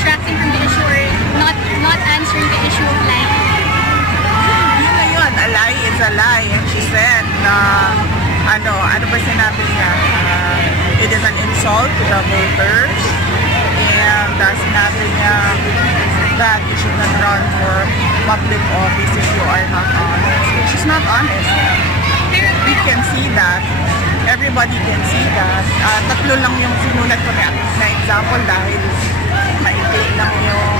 distracting from the issue or not answering the issue of lying. Yun na yun, a lie is a lie. And she said na, ano ba sinabi niya? It is an insult to the voters. And sinabi niya that you should not run for public office if you are not honest. Which is not honest. We can see that. Everybody can see that. Tatlo lang yung sinulat ko na example dahil maikli lang yung